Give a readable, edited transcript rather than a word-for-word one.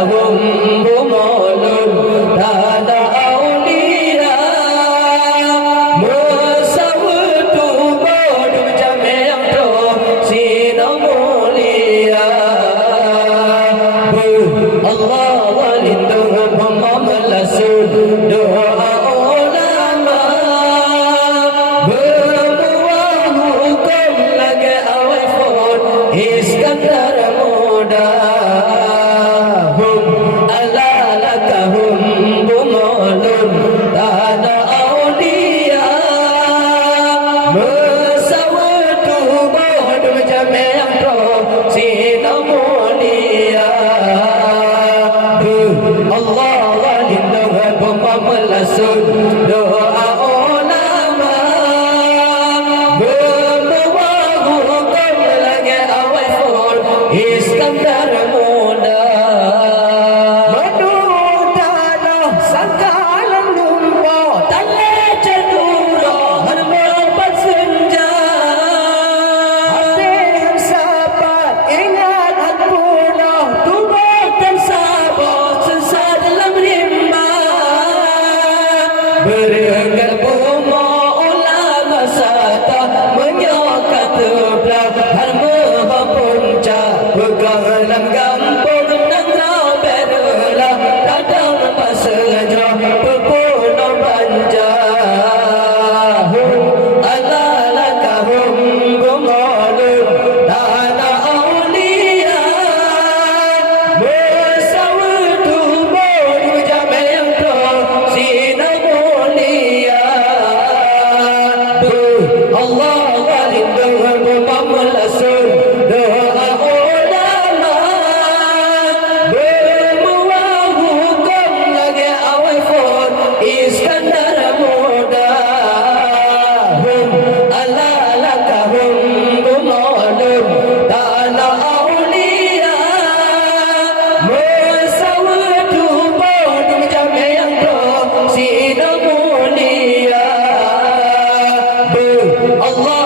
lahum bumalun tada aulia musawatu bodu jameng to sinamulia Allah walindung pemamlasun doa ulama berbuah hukum lagi awal fon Iskandar muda hum ala lakahum bumalun tada aulia musawatu bodu jameng to sinamulia Allah walindung pemamlasun doa ulama berbuah hukum lagi awal fon Iskandar muda menudana sangkalan lumpa tanda cedura harmapan senja hati sahabat ingat punah tubuh dan sabar sesat dalam rimba berenggal buma ulama sata menyokat teblak harma punca begalam gampur nang rabelah kadang pasaja pepono banja ala lakahum bumalun dana aulia bersawatu bodu jameng to sinamulia Allah walindung pemamlasun doa ulama berbuah hukum lagi awal fon Iskandar muda ala lakahum bumalun dana aulia musawatu bodu jameng to sinamulia Allah